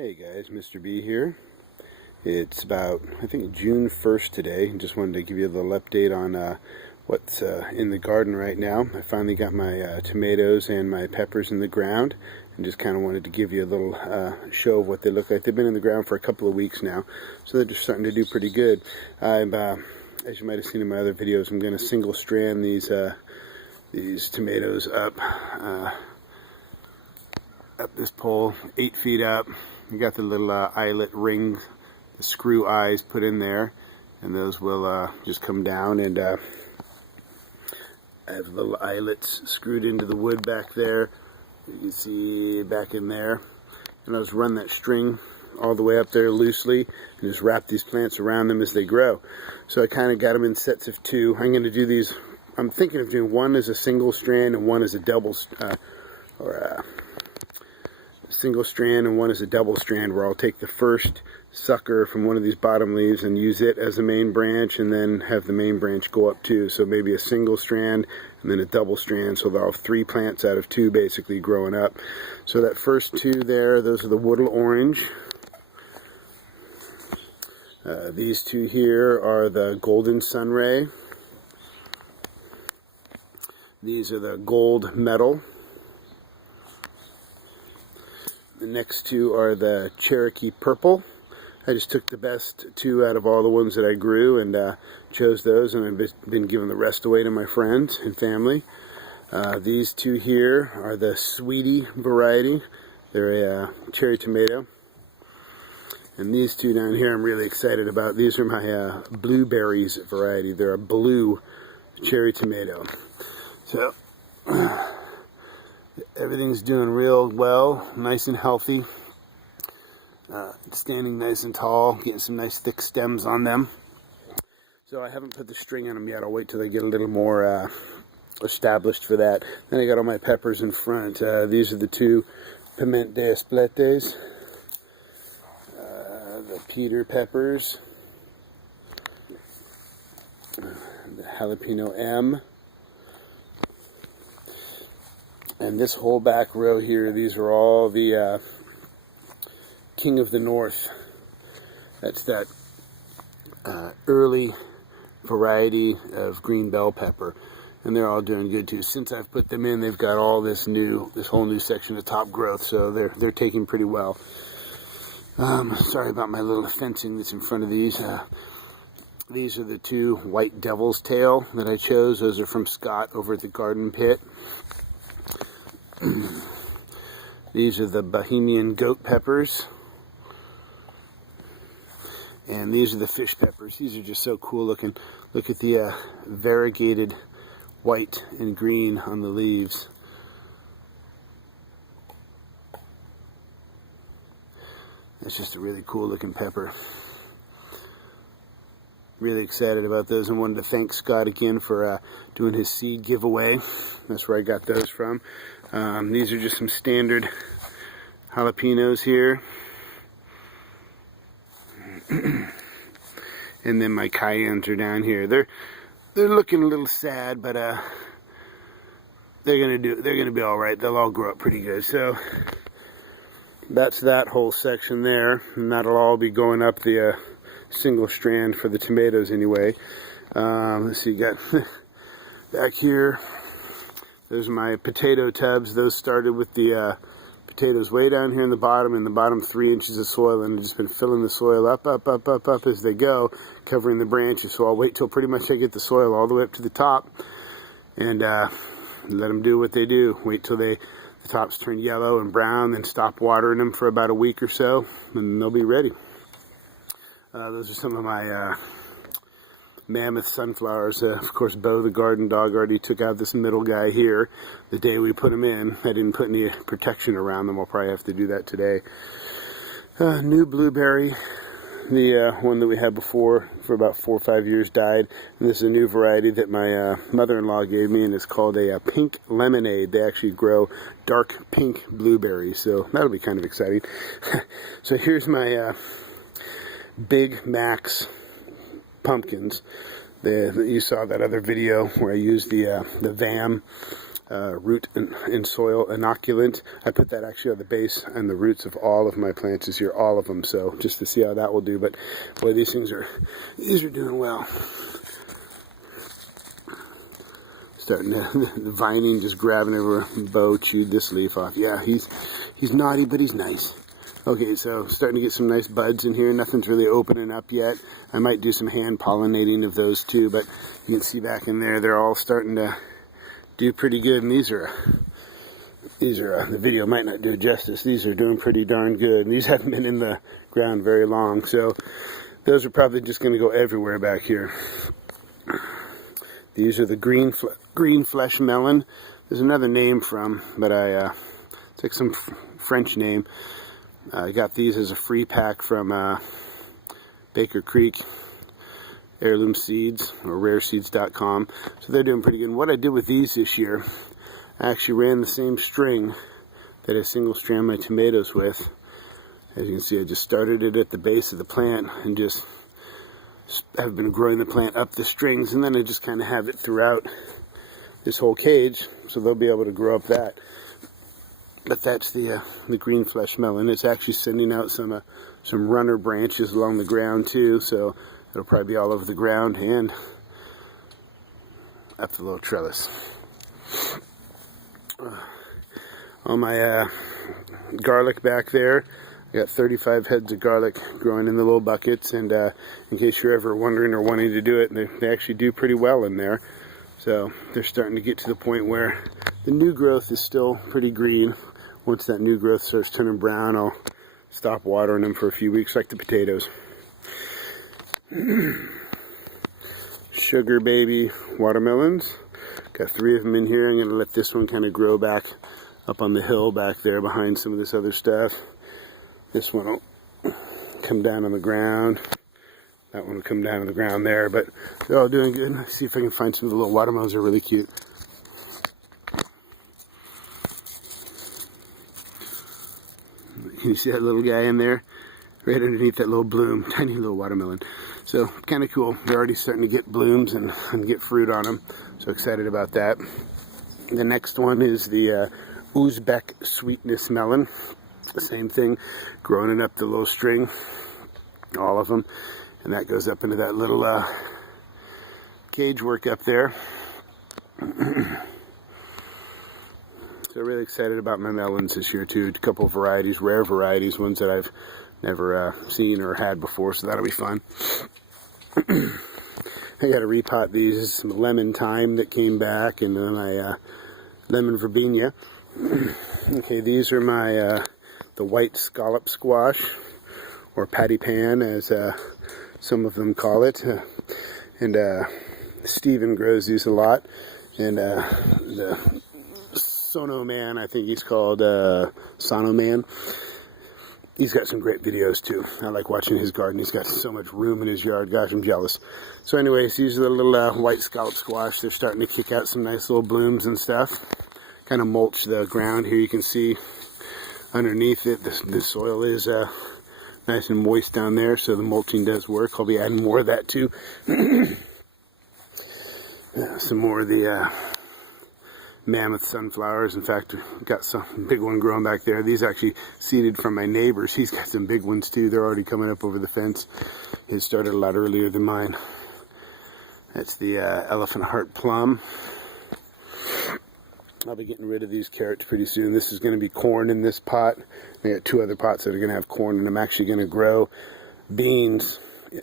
Hey guys, Mr. B here. It's about, I think, June 1st today. Just wanted to give you a little update on what's in the garden right now. I finally got my tomatoes and my peppers in the ground, and just kind of wanted to give you a little show of what they look like. They've been in the ground for a couple of weeks now, so they're just starting to do pretty good. As you might have seen in my other videos, I'm going to single strand these tomatoes up this pole 8 feet up. You got the little eyelet rings, the screw eyes put in there, and those will just come down, and I have little eyelets screwed into the wood back there. You can see back in there, and I'll just run that string all the way up there loosely and just wrap these plants around them as they grow. So I kind of got them in sets of two. I'm going to do these, I'm thinking of doing one as a single strand and one as a double single strand and one is a double strand, where I'll take the first sucker from one of these bottom leaves and use it as a main branch, and then have the main branch go up too. So maybe a single strand and then a double strand, so they'll have 3 plants out of 2 basically growing up. So that first 2 there, those are the Woodle Orange. These 2 here are the Golden Sunray. These are the Gold Medal. The next 2 are the Cherokee Purple. I just took the best 2 out of all the ones that I grew and chose those, and I've been giving the rest away to my friends and family. These 2 here are the Sweetie variety. They're a cherry tomato. And these 2 down here I'm really excited about. These are my Blueberries variety. They're a blue cherry tomato. So everything's doing real well, nice and healthy, standing nice and tall, getting some nice thick stems on them. So I haven't put the string on them yet. I'll wait till they get a little more established for that. Then I got all my peppers in front. These are the 2 Piment de Espletes, the Peter peppers, the Jalapeno M. And this whole back row here, these are all the King of the North. That's that early variety of green bell pepper. And they're all doing good too. Since I've put them in, they've got all this whole new section of top growth. So they're taking pretty well. Sorry about my little fencing that's in front of these. These are the 2 White Devil's Tail that I chose. Those are from Scott over at the Garden Pit. These are the Bohemian Goat Peppers, and these are the Fish Peppers. These are just so cool looking. Look at the variegated white and green on the leaves. That's just a really cool looking pepper. Really excited about those, and wanted to thank Scott again for doing his seed giveaway. That's where I got those from. These are just some standard jalapenos here. And then my cayennes are down here. They're looking a little sad, but they're gonna be all right. They'll all grow up pretty good. So that's that whole section there, and that'll all be going up the single strand for the tomatoes anyway. Let's see, you got back here, those are my potato tubs. Those started with the potatoes way down here in the bottom 3 inches of soil, and I've just been filling the soil up as they go, covering the branches. So I'll wait till pretty much I get the soil all the way up to the top, and let them do what they do. Wait till the tops turn yellow and brown, then stop watering them for about a week or so, and they'll be ready. Those are some of my mammoth sunflowers. Of course, Bo the garden dog already took out this middle guy here the day we put him in. I didn't put any protection around them. I'll probably have to do that today. New blueberry, the one that we had before for about 4 or 5 years, died. And this is a new variety that my mother-in-law gave me, and it's called a pink lemonade. They actually grow dark pink blueberries, so that'll be kind of exciting. So here's my Big Max pumpkins. You saw that other video where I used the VAM root and soil inoculant. I put that actually on the base and the roots of all of my plants this year, all of them. So just to see how that will do. But boy, these are doing well. Starting to, the vining just grabbing everywhere. Bo chewed this leaf off. Yeah, he's naughty, but he's nice. Okay, so starting to get some nice buds in here. Nothing's really opening up yet. I might do some hand pollinating of those too, but you can see back in there, they're all starting to do pretty good. And these are the video might not do justice. These are doing pretty darn good. And these haven't been in the ground very long, so those are probably just going to go everywhere back here. These are the green flesh melon. There's another name from, but it's like some French name. I got these as a free pack from Baker Creek Heirloom Seeds, or rareseeds.com. So they're doing pretty good. And what I did with these this year, I actually ran the same string that I single strand my tomatoes with. As you can see, I just started it at the base of the plant and just have been growing the plant up the strings, and then I just kind of have it throughout this whole cage, so they'll be able to grow up that. But that's the green flesh melon. It's actually sending out some runner branches along the ground too, so it'll probably be all over the ground and up the little trellis. On my garlic back there, I got 35 heads of garlic growing in the little buckets, and in case you're ever wondering or wanting to do it, they actually do pretty well in there. So they're starting to get to the point where the new growth is still pretty green. Once that new growth starts turning brown, I'll stop watering them for a few weeks, like the potatoes. Sugar baby watermelons. Got 3 of them in here. I'm going to let this one kind of grow back up on the hill back there behind some of this other stuff. This one will come down on the ground. That one will come down on the ground there, but they're all doing good. Let's see if I can find some of the little watermelons. Are really cute. Can you see that little guy in there? Right underneath that little bloom. Tiny little watermelon. So, kind of cool. They're already starting to get blooms and get fruit on them. So excited about that. The next one is the Uzbek sweetness melon. The same thing, growing it up the little string, all of them, and that goes up into that little cage work up there. So really excited about my melons this year too. A couple of varieties, rare varieties, ones that I've never seen or had before, so that'll be fun. I got to repot these. Some lemon thyme that came back, and then my lemon verbena. Okay, these are my the white scallop squash, or patty pan as some of them call it, and Steven grows these a lot, and the Sono Man, I think he's called Sono Man, he's got some great videos too. I like watching his garden. He's got so much room in his yard. Gosh, I'm jealous. So anyways, these are the little white scallop squash. They're starting to kick out some nice little blooms and stuff. Kind of mulch the ground here. You can see underneath it, the soil is nice and moist down there, so the mulching does work. I'll be adding more of that too. Some more of the mammoth sunflowers. In fact, got some big one growing back there. These actually seeded from my neighbor's. He's got some big ones too. They're already coming up over the fence. His started a lot earlier than mine. That's the elephant heart plum. I'll be getting rid of these carrots pretty soon. This is going to be corn in this pot. I got 2 other pots that are going to have corn, and I'm actually going to grow beans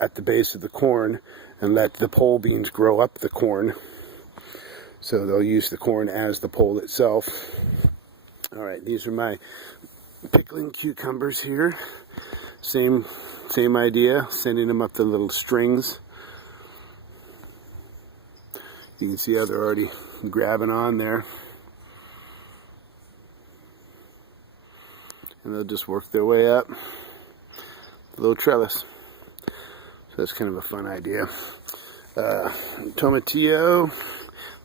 at the base of the corn and let the pole beans grow up the corn. So they'll use the corn as the pole itself. Alright, these are my pickling cucumbers here. Same idea, sending them up the little strings. You can see how they're already grabbing on there. And they'll just work their way up the little trellis. So that's kind of a fun idea. Tomatillo.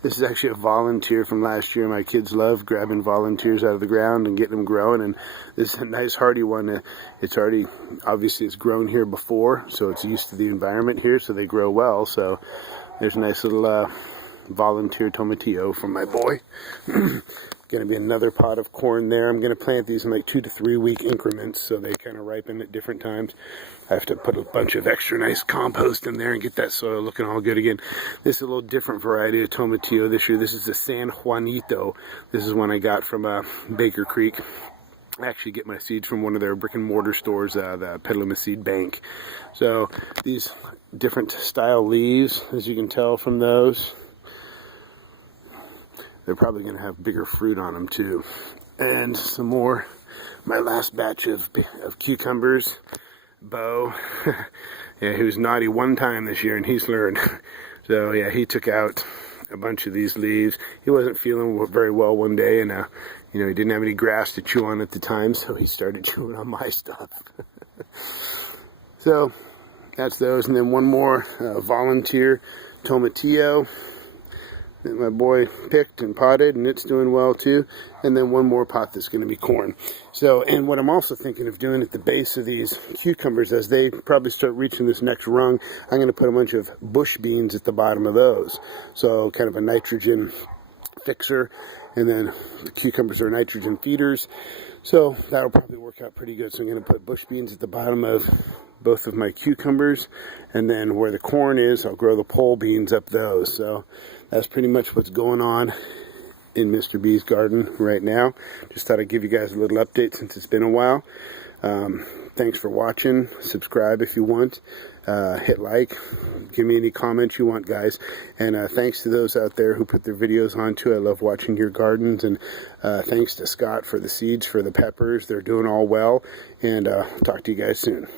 This is actually a volunteer from last year. My kids love grabbing volunteers out of the ground and getting them growing. And this is a nice hardy one. It's already, obviously it's grown here before, so it's used to the environment here, so they grow well. So there's a nice little volunteer tomatillo from my boy. Going to be another pot of corn there. I'm going to plant these in like 2 to 3 week increments, so they kind of ripen at different times. I have to put a bunch of extra nice compost in there and get that soil looking all good again. This is a little different variety of tomatillo this year. This is the San Juanito. This is one I got from Baker Creek. I actually get my seeds from one of their brick and mortar stores, the Petaluma Seed Bank. So these different style leaves, as you can tell from those, they're probably going to have bigger fruit on them too. And some more, my last batch of cucumbers. Bo, yeah, he was naughty one time this year and he's learned. So yeah, he took out a bunch of these leaves. He wasn't feeling very well one day, and you know, he didn't have any grass to chew on at the time, so he started chewing on my stuff. So that's those, and then one more volunteer tomatillo that my boy picked and potted, and it's doing well too. And then one more pot that's going to be corn. So, and what I'm also thinking of doing at the base of these cucumbers, as they probably start reaching this next rung, I'm going to put a bunch of bush beans at the bottom of those. So kind of a nitrogen fixer, and then the cucumbers are nitrogen feeders. So that'll probably work out pretty good. So I'm going to put bush beans at the bottom of both of my cucumbers, and then where the corn is, I'll grow the pole beans up those. So that's pretty much what's going on in Mr. B's garden right now. Just thought I'd give you guys a little update since it's been a while. Thanks for watching. Subscribe if you want. Hit like. Give me any comments you want, guys. And thanks to those out there who put their videos on too. I love watching your gardens. And thanks to Scott for the seeds for the peppers. They're doing all well. And talk to you guys soon.